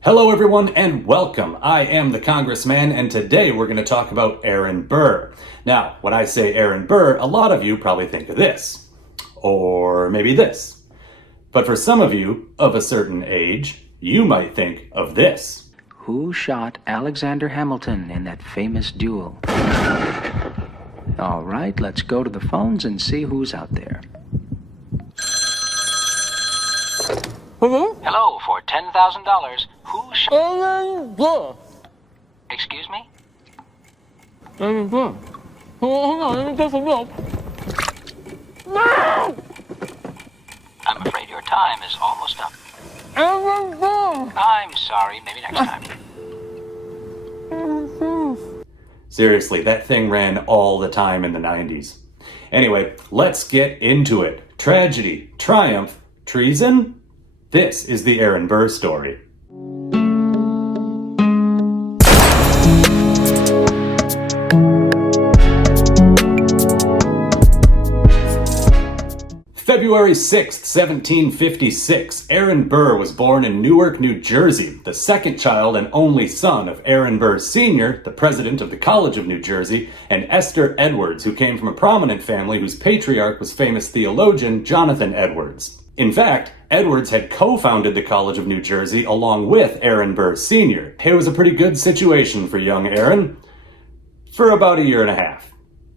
Hello everyone and welcome. I am the Congressman and today we're going to talk about Aaron Burr. Now, when I say Aaron Burr, a lot of you probably think of this. Or maybe this. But for some of you of a certain age, you might think of this. Who shot Alexander Hamilton in that famous duel? All right, let's go to the phones and see who's out there. Hello? Hello, for $10,000, who shot... Aaron Burr. Excuse me? Aaron Burr. Hold on, let me get some milk. No! I'm afraid your time is almost up. Aaron Burr. I'm sorry, maybe next time. Aaron Burr. Seriously, that thing ran all the time in the 90s. Anyway, let's get into it. Tragedy, triumph, treason? This is the Aaron Burr story. February 6th, 1756, Aaron Burr was born in Newark, New Jersey, the second child and only son of Aaron Burr Sr., the president of the College of New Jersey, and Esther Edwards, who came from a prominent family whose patriarch was famous theologian Jonathan Edwards. In fact, Edwards had co-founded the College of New Jersey along with Aaron Burr Sr. It was a pretty good situation for young Aaron for about a year and a half.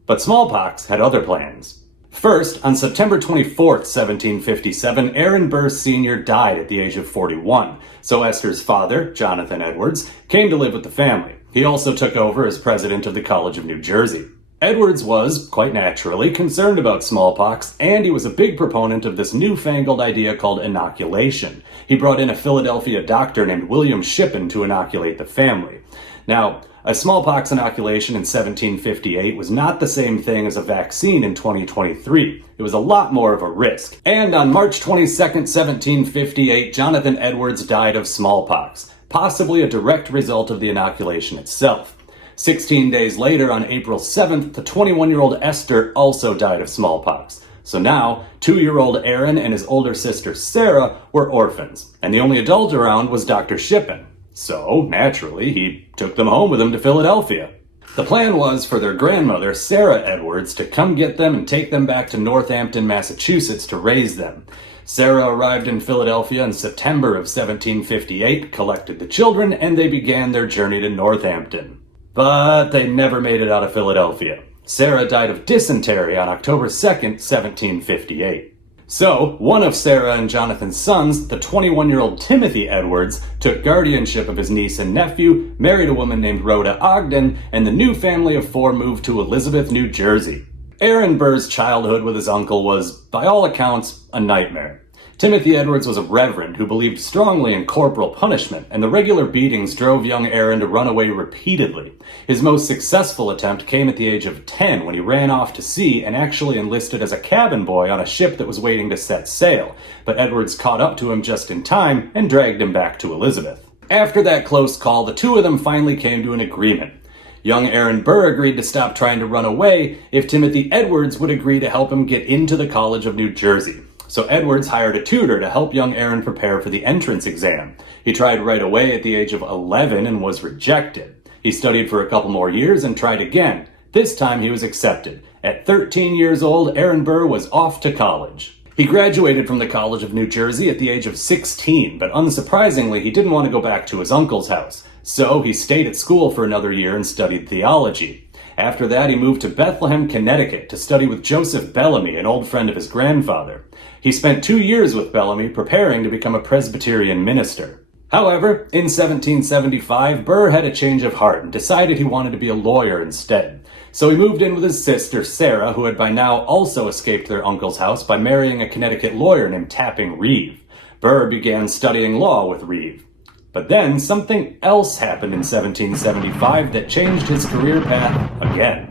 But smallpox had other plans. First, on September 24th, 1757, Aaron Burr Sr. died at the age of 41, so Esther's father, Jonathan Edwards, came to live with the family. He also took over as president of the College of New Jersey. Edwards was, quite naturally, concerned about smallpox, and he was a big proponent of this newfangled idea called inoculation. He brought in a Philadelphia doctor named William Shippen to inoculate the family. Now, a smallpox inoculation in 1758 was not the same thing as a vaccine in 2023. It was a lot more of a risk. And on March 22nd, 1758, Jonathan Edwards died of smallpox, possibly a direct result of the inoculation itself. 16 days later, on April 7th, the 21-year-old Esther also died of smallpox. So now, 2-year-old Aaron and his older sister Sarah were orphans, and the only adult around was Dr. Shippen. So, naturally, he took them home with him to Philadelphia. The plan was for their grandmother, Sarah Edwards, to come get them and take them back to Northampton, Massachusetts to raise them. Sarah arrived in Philadelphia in September of 1758, collected the children, and they began their journey to Northampton. But they never made it out of Philadelphia. Sarah died of dysentery on October 2nd, 1758. So, one of Sarah and Jonathan's sons, the 21-year-old Timothy Edwards, took guardianship of his niece and nephew, married a woman named Rhoda Ogden, and the new family of 4 moved to Elizabeth, New Jersey. Aaron Burr's childhood with his uncle was, by all accounts, a nightmare. Timothy Edwards was a reverend who believed strongly in corporal punishment, and the regular beatings drove young Aaron to run away repeatedly. His most successful attempt came at the age of 10 when he ran off to sea and actually enlisted as a cabin boy on a ship that was waiting to set sail, but Edwards caught up to him just in time and dragged him back to Elizabeth. After that close call, the two of them finally came to an agreement. Young Aaron Burr agreed to stop trying to run away if Timothy Edwards would agree to help him get into the College of New Jersey. So Edwards hired a tutor to help young Aaron prepare for the entrance exam. He tried right away at the age of 11 and was rejected. He studied for a couple more years and tried again. This time he was accepted. At 13 years old, Aaron Burr was off to college. He graduated from the College of New Jersey at the age of 16, but unsurprisingly, he didn't want to go back to his uncle's house. So he stayed at school for another year and studied theology. After that, he moved to Bethlehem, Connecticut to study with Joseph Bellamy, an old friend of his grandfather. He spent 2 years with Bellamy preparing to become a Presbyterian minister. However, in 1775, Burr had a change of heart and decided he wanted to be a lawyer instead. So he moved in with his sister, Sarah, who had by now also escaped their uncle's house by marrying a Connecticut lawyer named Tapping Reeve. Burr began studying law with Reeve. But then something else happened in 1775 that changed his career path again.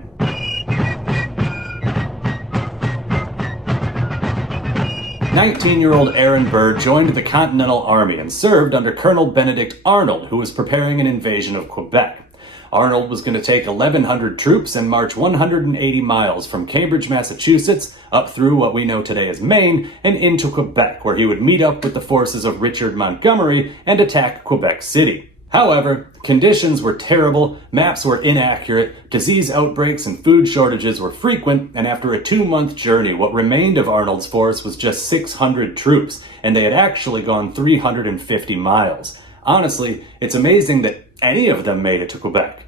19-year-old Aaron Burr joined the Continental Army and served under Colonel Benedict Arnold, who was preparing an invasion of Quebec. Arnold was going to take 1,100 troops and march 180 miles from Cambridge, Massachusetts, up through what we know today as Maine, and into Quebec, where he would meet up with the forces of Richard Montgomery and attack Quebec City. However, conditions were terrible, maps were inaccurate, disease outbreaks and food shortages were frequent, and after a 2-month journey, what remained of Arnold's force was just 600 troops, and they had actually gone 350 miles. Honestly, it's amazing that any of them made it to Quebec.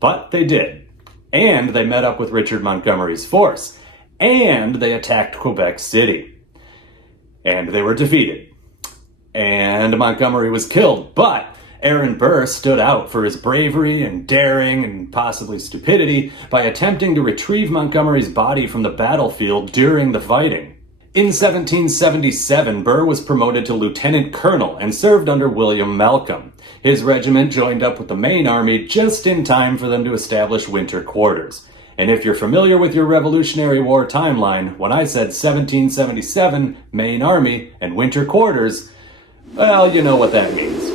But they did. And they met up with Richard Montgomery's force. And they attacked Quebec City. And they were defeated. And Montgomery was killed, but Aaron Burr stood out for his bravery and daring and possibly stupidity by attempting to retrieve Montgomery's body from the battlefield during the fighting. In 1777, Burr was promoted to lieutenant colonel and served under William Malcolm. His regiment joined up with the main army just in time for them to establish winter quarters. And if you're familiar with your Revolutionary War timeline, when I said 1777, main army, and winter quarters, well, you know what that means.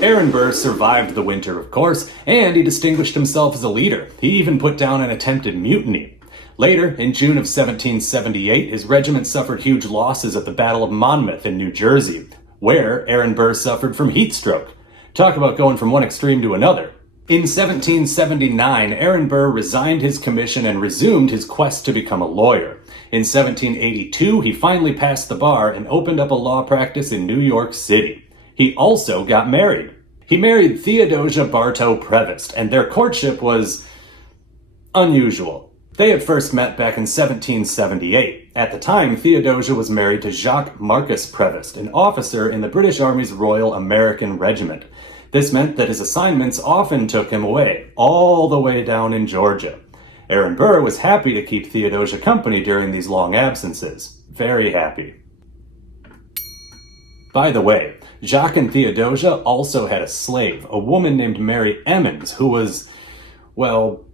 Aaron Burr survived the winter, of course, and he distinguished himself as a leader. He even put down an attempted mutiny. Later, in June of 1778, his regiment suffered huge losses at the Battle of Monmouth in New Jersey, where Aaron Burr suffered from heat stroke. Talk about going from one extreme to another. In 1779, Aaron Burr resigned his commission and resumed his quest to become a lawyer. In 1782, he finally passed the bar and opened up a law practice in New York City. He also got married. He married Theodosia Bartow Prevost, and their courtship was unusual. They had first met back in 1778. At the time, Theodosia was married to Jacques Marcus Prevost, an officer in the British Army's Royal American Regiment. This meant that his assignments often took him away, all the way down in Georgia. Aaron Burr was happy to keep Theodosia company during these long absences. Very happy. By the way, Jacques and Theodosia also had a slave, a woman named Mary Emmons, who was, well,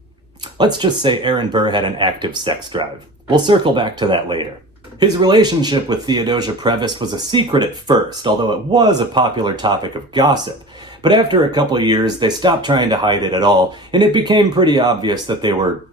let's just say Aaron Burr had an active sex drive. We'll circle back to that later. His relationship with Theodosia Prevost was a secret at first, although it was a popular topic of gossip. But after a couple of years, they stopped trying to hide it at all, and it became pretty obvious that they were,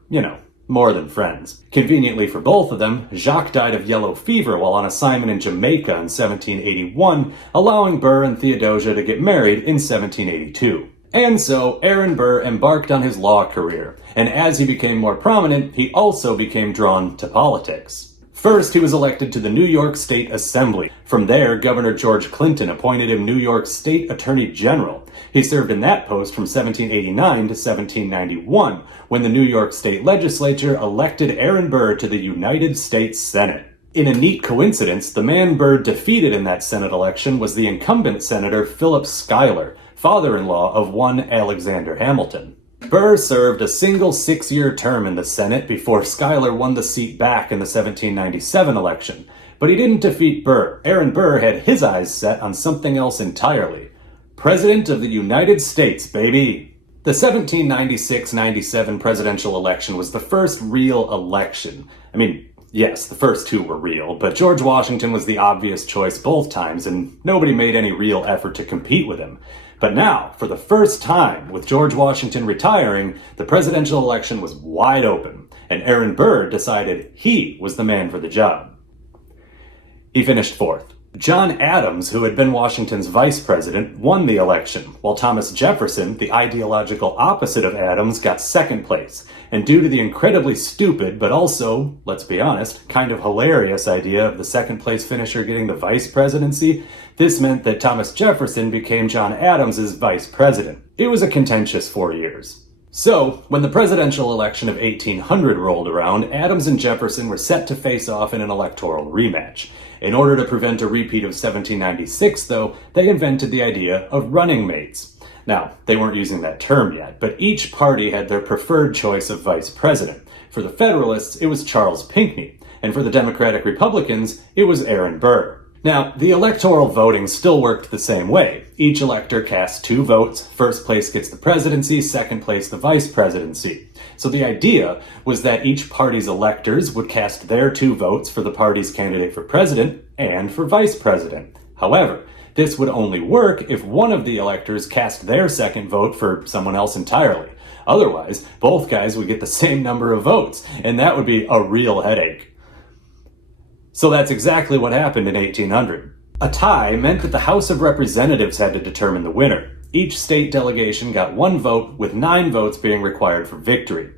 more than friends. Conveniently for both of them, Jacques died of yellow fever while on assignment in Jamaica in 1781, allowing Burr and Theodosia to get married in 1782. And so, Aaron Burr embarked on his law career, and as he became more prominent, he also became drawn to politics. First, he was elected to the New York State Assembly. From there, Governor George Clinton appointed him New York State Attorney General. He served in that post from 1789 to 1791, when the New York State Legislature elected Aaron Burr to the United States Senate. In a neat coincidence, the man Burr defeated in that Senate election was the incumbent Senator Philip Schuyler, father-in-law of one Alexander Hamilton. Burr served a single 6-year term in the Senate before Schuyler won the seat back in the 1797 election. But he didn't defeat Burr. Aaron Burr had his eyes set on something else entirely. President of the United States, baby! The 1796-97 presidential election was the first real election. Yes, the first two were real, but George Washington was the obvious choice both times, and nobody made any real effort to compete with him. But now, for the first time, with George Washington retiring, the presidential election was wide open, and Aaron Burr decided he was the man for the job. He finished fourth. John Adams, who had been Washington's vice president, won the election, while Thomas Jefferson, the ideological opposite of Adams, got second place. And due to the incredibly stupid, but also, let's be honest, kind of hilarious idea of the second place finisher getting the vice presidency, this meant that Thomas Jefferson became John Adams's vice president. It was a contentious 4 years. So, when the presidential election of 1800 rolled around, Adams and Jefferson were set to face off in an electoral rematch. In order to prevent a repeat of 1796, though, they invented the idea of running mates. Now, they weren't using that term yet, but each party had their preferred choice of vice president. For the Federalists, it was Charles Pinckney, and for the Democratic Republicans, it was Aaron Burr. Now, the electoral voting still worked the same way. Each elector casts 2 votes. First place gets the presidency, second place the vice presidency. So the idea was that each party's electors would cast their 2 votes for the party's candidate for president and for vice president. However, this would only work if one of the electors cast their second vote for someone else entirely. Otherwise, both guys would get the same number of votes, and that would be a real headache. So that's exactly what happened in 1800. A tie meant that the House of Representatives had to determine the winner. Each state delegation got one vote, with 9 votes being required for victory.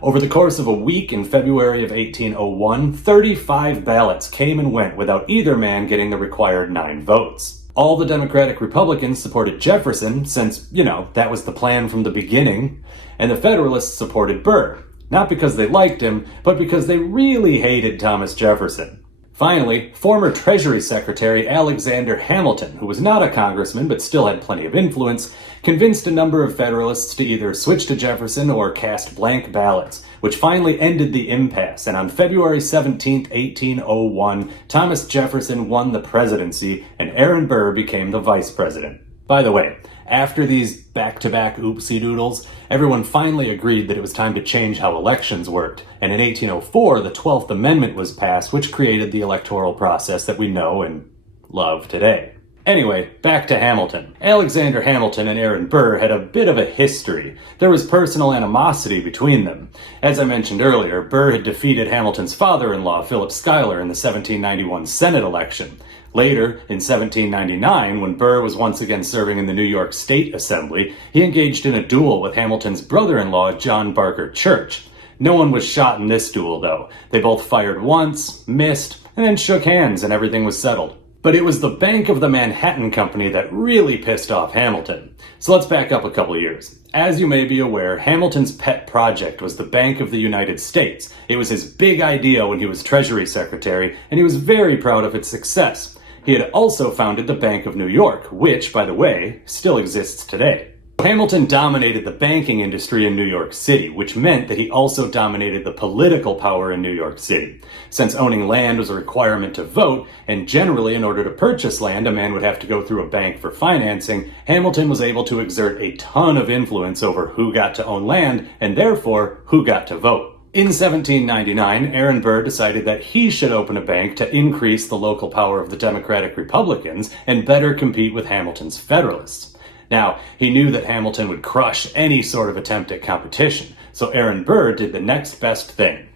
Over the course of a week in February of 1801, 35 ballots came and went without either man getting the required 9 votes. All the Democratic Republicans supported Jefferson, since, that was the plan from the beginning, and the Federalists supported Burr, not because they liked him, but because they really hated Thomas Jefferson. Finally, former Treasury Secretary Alexander Hamilton, who was not a congressman but still had plenty of influence, convinced a number of Federalists to either switch to Jefferson or cast blank ballots, which finally ended the impasse, and on February 17, 1801, Thomas Jefferson won the presidency and Aaron Burr became the vice president. By the way, after these back-to-back oopsie-doodles, everyone finally agreed that it was time to change how elections worked, and in 1804, the 12th Amendment was passed, which created the electoral process that we know and love today. Anyway, back to Hamilton. Alexander Hamilton and Aaron Burr had a bit of a history. There was personal animosity between them. As I mentioned earlier, Burr had defeated Hamilton's father-in-law, Philip Schuyler, in the 1791 Senate election. Later, in 1799, when Burr was once again serving in the New York State Assembly, he engaged in a duel with Hamilton's brother-in-law, John Barker Church. No one was shot in this duel, though. They both fired once, missed, and then shook hands, and everything was settled. But it was the Bank of the Manhattan Company that really pissed off Hamilton. So let's back up a couple years. As you may be aware, Hamilton's pet project was the Bank of the United States. It was his big idea when he was Treasury Secretary, and he was very proud of its success. He had also founded the Bank of New York, which, by the way, still exists today. Hamilton dominated the banking industry in New York City, which meant that he also dominated the political power in New York City. Since owning land was a requirement to vote, and generally in order to purchase land a man would have to go through a bank for financing, Hamilton was able to exert a ton of influence over who got to own land, and therefore who got to vote. In 1799, Aaron Burr decided that he should open a bank to increase the local power of the Democratic Republicans and better compete with Hamilton's Federalists. Now, he knew that Hamilton would crush any sort of attempt at competition, so Aaron Burr did the next best thing.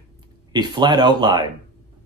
He flat out lied.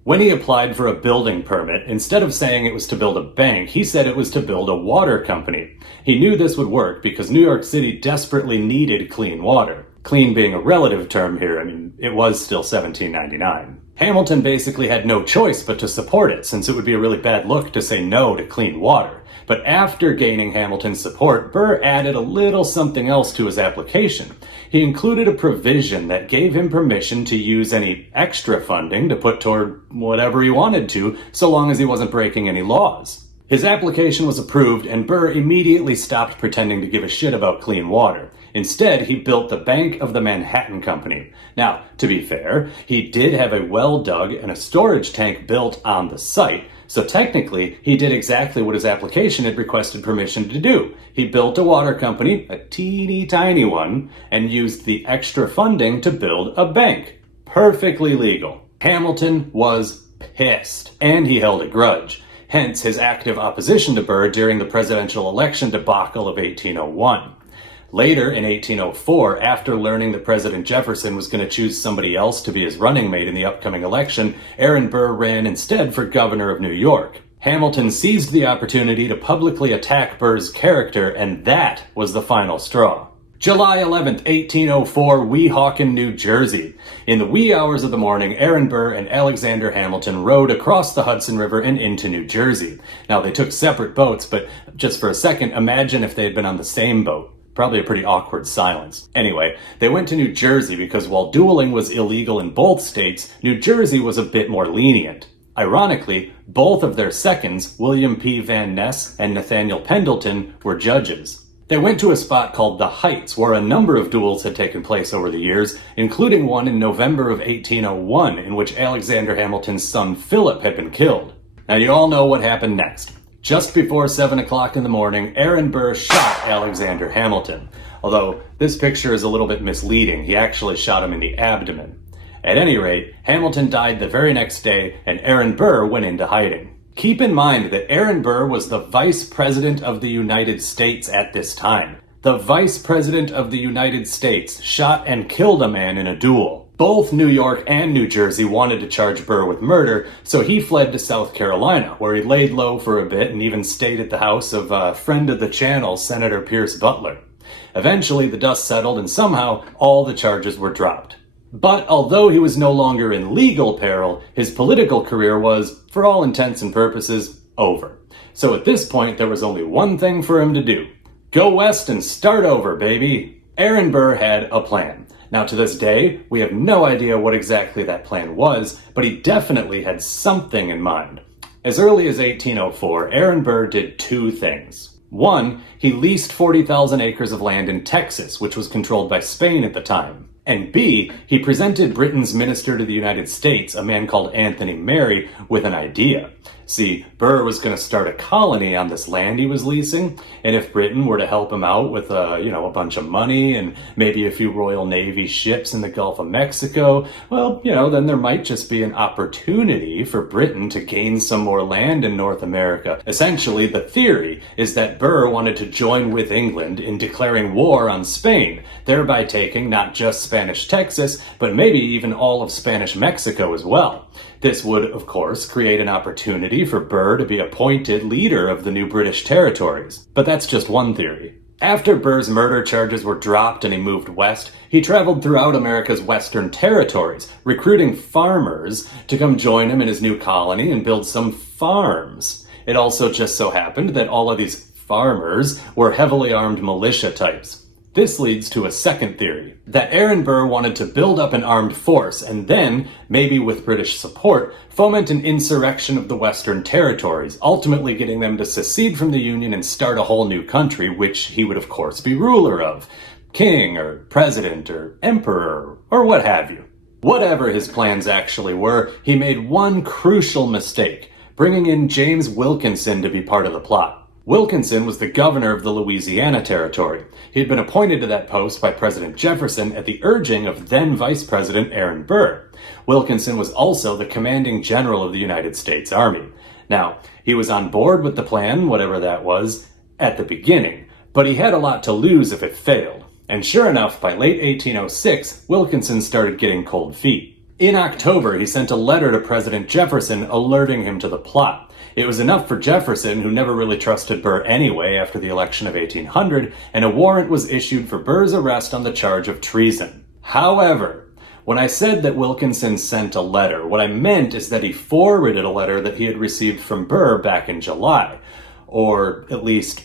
When he applied for a building permit, instead of saying it was to build a bank, he said it was to build a water company. He knew this would work because New York City desperately needed clean water. Clean being a relative term here, it was still 1799. Hamilton basically had no choice but to support it, since it would be a really bad look to say no to clean water. But after gaining Hamilton's support, Burr added a little something else to his application. He included a provision that gave him permission to use any extra funding to put toward whatever he wanted to, so long as he wasn't breaking any laws. His application was approved, and Burr immediately stopped pretending to give a shit about clean water. Instead, he built the Bank of the Manhattan Company. Now, to be fair, he did have a well dug and a storage tank built on the site, so technically, he did exactly what his application had requested permission to do. He built a water company, a teeny tiny one, and used the extra funding to build a bank. Perfectly legal. Hamilton was pissed, and he held a grudge. Hence his active opposition to Burr during the presidential election debacle of 1801. Later, in 1804, after learning that President Jefferson was going to choose somebody else to be his running mate in the upcoming election, Aaron Burr ran instead for governor of New York. Hamilton seized the opportunity to publicly attack Burr's character, and that was the final straw. July 11th, 1804, Weehawken, New Jersey. In the wee hours of the morning, Aaron Burr and Alexander Hamilton rowed across the Hudson River and into New Jersey. Now, they took separate boats, but just for a second, imagine if they had been on the same boat. Probably a pretty awkward silence. Anyway, they went to New Jersey because while dueling was illegal in both states, New Jersey was a bit more lenient. Ironically, both of their seconds, William P. Van Ness and Nathaniel Pendleton, were judges. They went to a spot called the Heights, where a number of duels had taken place over the years, including one in November of 1801, in which Alexander Hamilton's son Philip had been killed. Now you all know what happened next. Just before 7 o'clock in the morning, Aaron Burr shot Alexander Hamilton. Although this picture is a little bit misleading, he actually shot him in the abdomen. At any rate, Hamilton died the very next day, and Aaron Burr went into hiding. Keep in mind that Aaron Burr was the Vice President of the United States at this time. The Vice President of the United States shot and killed a man in a duel. Both New York and New Jersey wanted to charge Burr with murder, so he fled to South Carolina, where he laid low for a bit and even stayed at the house of a friend of the channel, Senator Pierce Butler. Eventually, the dust settled and somehow all the charges were dropped. But although he was no longer in legal peril, his political career was, for all intents and purposes, over. So at this point, there was only one thing for him to do. Go west and start over, baby. Aaron Burr had a plan. Now to this day, we have no idea what exactly that plan was, but he definitely had something in mind. As early as 1804, Aaron Burr did two things. One, he leased 40,000 acres of land in Texas, which was controlled by Spain at the time. And B, he presented Britain's minister to the United States, a man called Anthony Merry, with an idea. See, Burr was going to start a colony on this land he was leasing, and if Britain were to help him out with, a bunch of money and maybe a few Royal Navy ships in the Gulf of Mexico, well, then there might just be an opportunity for Britain to gain some more land in North America. Essentially, the theory is that Burr wanted to join with England in declaring war on Spain, thereby taking not just Spanish Texas, but maybe even all of Spanish Mexico as well. This would, of course, create an opportunity for Burr to be appointed leader of the new British territories. But that's just one theory. After Burr's murder charges were dropped and he moved west, he traveled throughout America's western territories, recruiting farmers to come join him in his new colony and build some farms. It also just so happened that all of these farmers were heavily armed militia types. This leads to a second theory, that Aaron Burr wanted to build up an armed force and then, maybe with British support, foment an insurrection of the Western territories, ultimately getting them to secede from the Union and start a whole new country, which he would of course be ruler of. King, or president, or emperor, or what have you. Whatever his plans actually were, he made one crucial mistake, bringing in James Wilkinson to be part of the plot. Wilkinson was the governor of the Louisiana Territory. He had been appointed to that post by President Jefferson at the urging of then Vice President Aaron Burr. Wilkinson was also the commanding general of the United States Army. Now, he was on board with the plan, whatever that was, at the beginning, but he had a lot to lose if it failed. And sure enough, by late 1806, Wilkinson started getting cold feet. In October, he sent a letter to President Jefferson alerting him to the plot. It was enough for Jefferson, who never really trusted Burr anyway after the election of 1800, and a warrant was issued for Burr's arrest on the charge of treason. However, when I said that Wilkinson sent a letter, what I meant is that he forwarded a letter that he had received from Burr back in July. Or at least,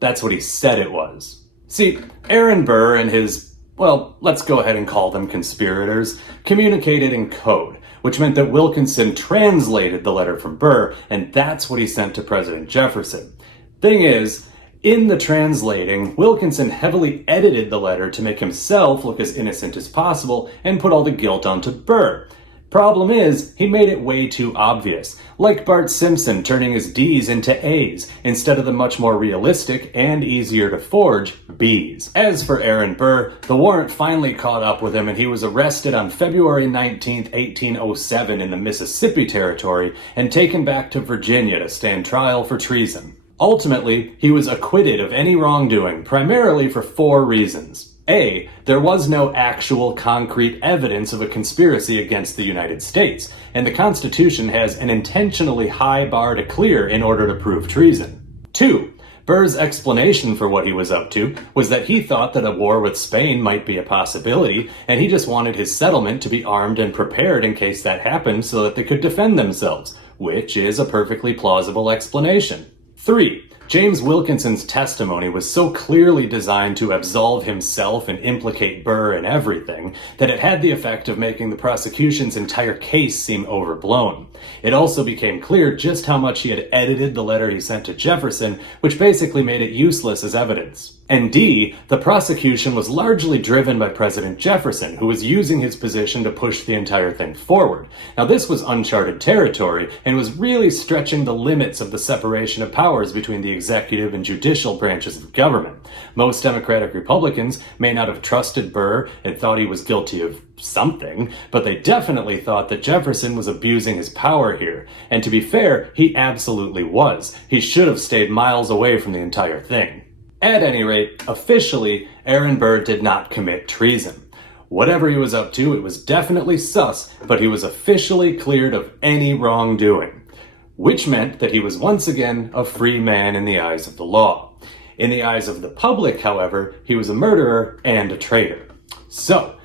that's what he said it was. See, Aaron Burr and his, let's go ahead and call them conspirators, communicated in code, which meant that Wilkinson translated the letter from Burr, and that's what he sent to President Jefferson. Thing is, in the translating, Wilkinson heavily edited the letter to make himself look as innocent as possible and put all the guilt onto Burr. Problem is, he made it way too obvious, like Bart Simpson turning his D's into A's, instead of the much more realistic and easier to forge B's. As for Aaron Burr, the warrant finally caught up with him and he was arrested on February 19, 1807 in the Mississippi Territory and taken back to Virginia to stand trial for treason. Ultimately, he was acquitted of any wrongdoing, primarily for 4 reasons. A, there was no actual concrete evidence of a conspiracy against the United States, and the Constitution has an intentionally high bar to clear in order to prove treason. 2, Burr's explanation for what he was up to was that he thought that a war with Spain might be a possibility, and he just wanted his settlement to be armed and prepared in case that happened so that they could defend themselves, which is a perfectly plausible explanation. 3, James Wilkinson's testimony was so clearly designed to absolve himself and implicate Burr in everything that it had the effect of making the prosecution's entire case seem overblown. It also became clear just how much he had edited the letter he sent to Jefferson, which basically made it useless as evidence. And D, the prosecution was largely driven by President Jefferson, who was using his position to push the entire thing forward. Now, this was uncharted territory and was really stretching the limits of the separation of powers between the executive and judicial branches of government. Most Democratic Republicans may not have trusted Burr and thought he was guilty of something, but they definitely thought that Jefferson was abusing his power here. And to be fair, he absolutely was. He should have stayed miles away from the entire thing. At any rate, officially, Aaron Burr did not commit treason. Whatever he was up to, it was definitely sus, but he was officially cleared of any wrongdoing, which meant that he was once again a free man in the eyes of the law. In the eyes of the public, however, he was a murderer and a traitor. So,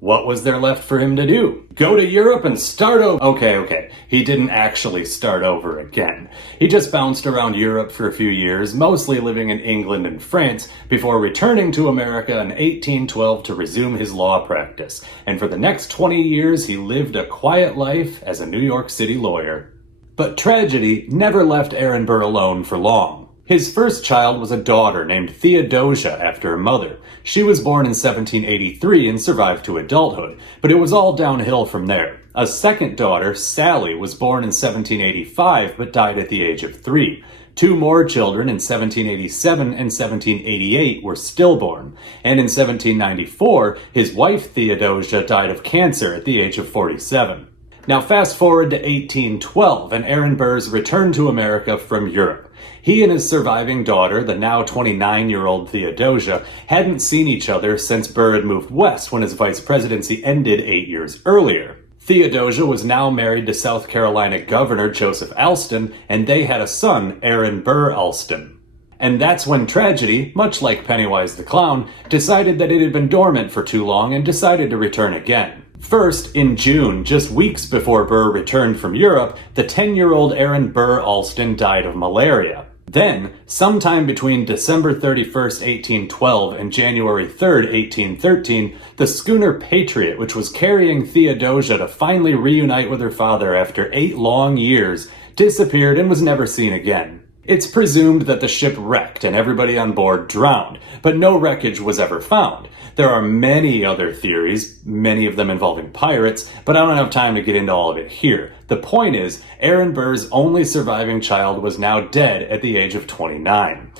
what was there left for him to do? Go to Europe and start over? Okay. He didn't actually start over again. He just bounced around Europe for a few years, mostly living in England and France, before returning to America in 1812 to resume his law practice. And for the next 20 years, he lived a quiet life as a New York City lawyer. But tragedy never left Aaron Burr alone for long. His first child was a daughter named Theodosia after her mother. She was born in 1783 and survived to adulthood, but it was all downhill from there. A second daughter, Sally, was born in 1785 but died at the age of 3. 2 more children in 1787 and 1788 were stillborn, and in 1794, his wife Theodosia died of cancer at the age of 47. Now fast forward to 1812, and Aaron Burr's return to America from Europe. He and his surviving daughter, the now 29-year-old Theodosia, hadn't seen each other since Burr had moved west when his vice presidency ended 8 years earlier. Theodosia was now married to South Carolina Governor Joseph Alston, and they had a son, Aaron Burr Alston. And that's when tragedy, much like Pennywise the Clown, decided that it had been dormant for too long and decided to return again. First, in June, just weeks before Burr returned from Europe, the 10-year-old Aaron Burr Alston died of malaria. Then, sometime between December 31st, 1812 and January 3rd, 1813, the schooner Patriot, which was carrying Theodosia to finally reunite with her father after 8 long years, disappeared and was never seen again. It's presumed that the ship wrecked and everybody on board drowned, but no wreckage was ever found. There are many other theories, many of them involving pirates, but I don't have time to get into all of it here. The point is, Aaron Burr's only surviving child was now dead at the age of 29.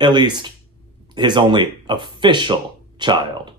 At least, his only official child.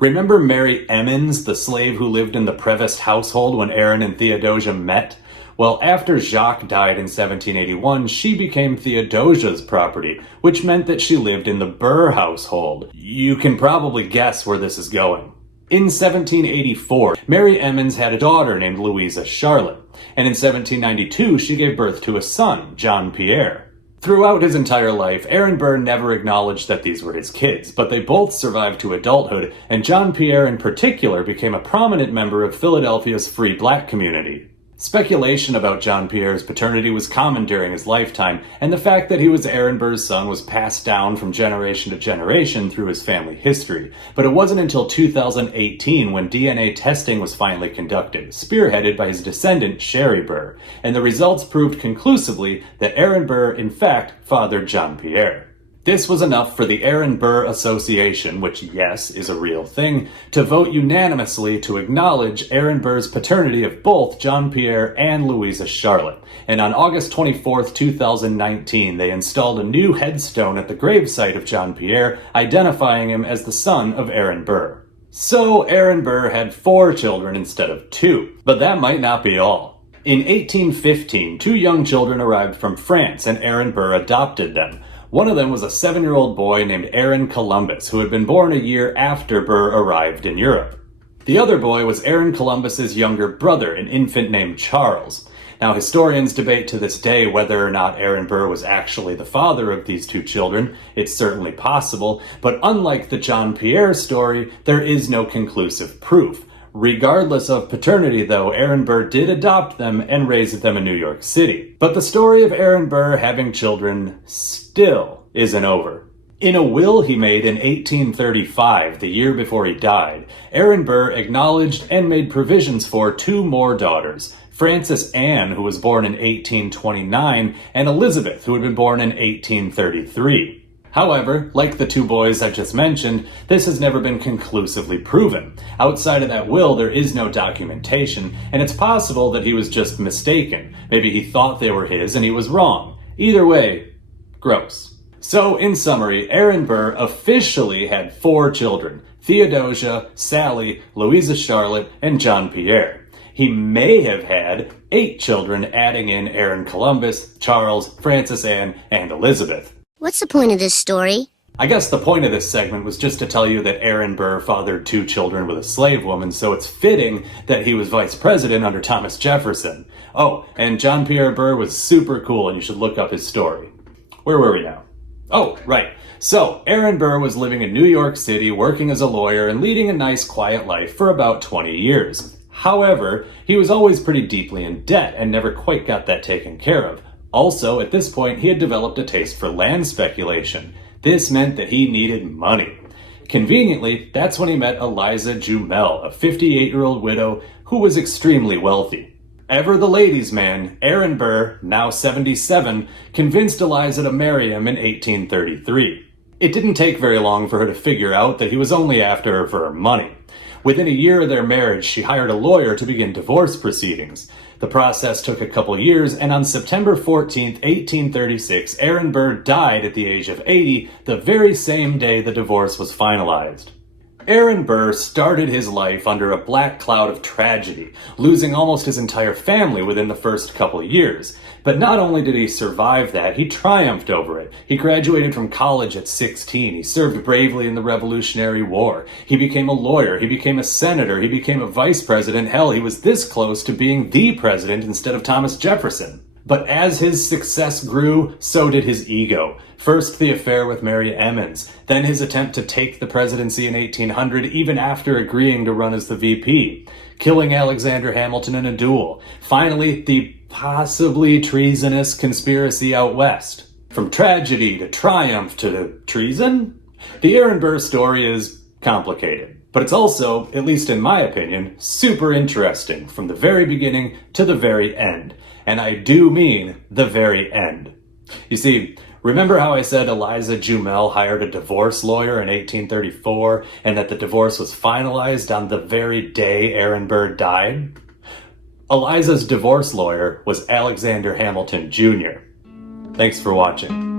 Remember Mary Emmons, the slave who lived in the Prevost household when Aaron and Theodosia met? Well, after Jacques died in 1781, she became Theodosia's property, which meant that she lived in the Burr household. You can probably guess where this is going. In 1784, Mary Emmons had a daughter named Louisa Charlotte, and in 1792 she gave birth to a son, John Pierre. Throughout his entire life, Aaron Burr never acknowledged that these were his kids, but they both survived to adulthood, and John Pierre in particular became a prominent member of Philadelphia's free black community. Speculation about John Pierre's paternity was common during his lifetime, and the fact that he was Aaron Burr's son was passed down from generation to generation through his family history. But it wasn't until 2018 when DNA testing was finally conducted, spearheaded by his descendant Sherry Burr, and the results proved conclusively that Aaron Burr in fact fathered John Pierre. This was enough for the Aaron Burr Association, which, yes, is a real thing, to vote unanimously to acknowledge Aaron Burr's paternity of both John Pierre and Louisa Charlotte. And on August 24th, 2019, they installed a new headstone at the gravesite of John Pierre, identifying him as the son of Aaron Burr. So Aaron Burr had 4 children instead of 2. But that might not be all. In 1815, 2 young children arrived from France, and Aaron Burr adopted them. One of them was a 7-year-old boy named Aaron Columbus, who had been born a year after Burr arrived in Europe. The other boy was Aaron Columbus's younger brother, an infant named Charles. Now, historians debate to this day whether or not Aaron Burr was actually the father of these 2 children. It's certainly possible, but unlike the John Pierre story, there is no conclusive proof. Regardless of paternity, though, Aaron Burr did adopt them and raise them in New York City. But the story of Aaron Burr having children still isn't over. In a will he made in 1835, the year before he died, Aaron Burr acknowledged and made provisions for 2 more daughters, Frances Anne, who was born in 1829, and Elizabeth, who had been born in 1833. However, like the two boys I just mentioned, this has never been conclusively proven. Outside of that will, there is no documentation, and it's possible that he was just mistaken. Maybe he thought they were his and he was wrong. Either way, gross. So, in summary, Aaron Burr officially had 4 children: Theodosia, Sally, Louisa Charlotte, and John Pierre. He may have had 8 children, adding in Aaron Columbus, Charles, Frances Anne, and Elizabeth. What's the point of this story? I guess the point of this segment was just to tell you that Aaron Burr fathered 2 children with a slave woman, so it's fitting that he was vice president under Thomas Jefferson. Oh, and John Pierre Burr was super cool, and you should look up his story. Where were we now? Oh, right. So, Aaron Burr was living in New York City, working as a lawyer, and leading a nice, quiet life for about 20 years. However, he was always pretty deeply in debt and never quite got that taken care of. Also, at this point, he had developed a taste for land speculation. This meant that he needed money. Conveniently, that's when he met Eliza Jumel, a 58-year-old widow who was extremely wealthy. Ever the ladies' man, Aaron Burr, now 77, convinced Eliza to marry him in 1833. It didn't take very long for her to figure out that he was only after her for her money. Within a year of their marriage, she hired a lawyer to begin divorce proceedings. The process took a couple years, and on September 14, 1836, Aaron Burr died at the age of 80, the very same day the divorce was finalized. Aaron Burr started his life under a black cloud of tragedy, losing almost his entire family within the first couple years. But not only did he survive that, he triumphed over it. He graduated from college at 16. He served bravely in the Revolutionary War. He became a lawyer. He became a senator. He became a vice president. Hell, he was this close to being the president instead of Thomas Jefferson. But as his success grew, so did his ego. First, the affair with Mary Emmons, then his attempt to take the presidency in 1800, even after agreeing to run as the VP, killing Alexander Hamilton in a duel. Finally, the possibly treasonous conspiracy out west. From tragedy to triumph to treason? The Aaron Burr story is complicated, but it's also, at least in my opinion, super interesting from the very beginning to the very end. And I do mean the very end. You see, remember how I said Eliza Jumel hired a divorce lawyer in 1834 and that the divorce was finalized on the very day Aaron Burr died? Eliza's divorce lawyer was Alexander Hamilton Jr. Thanks for watching.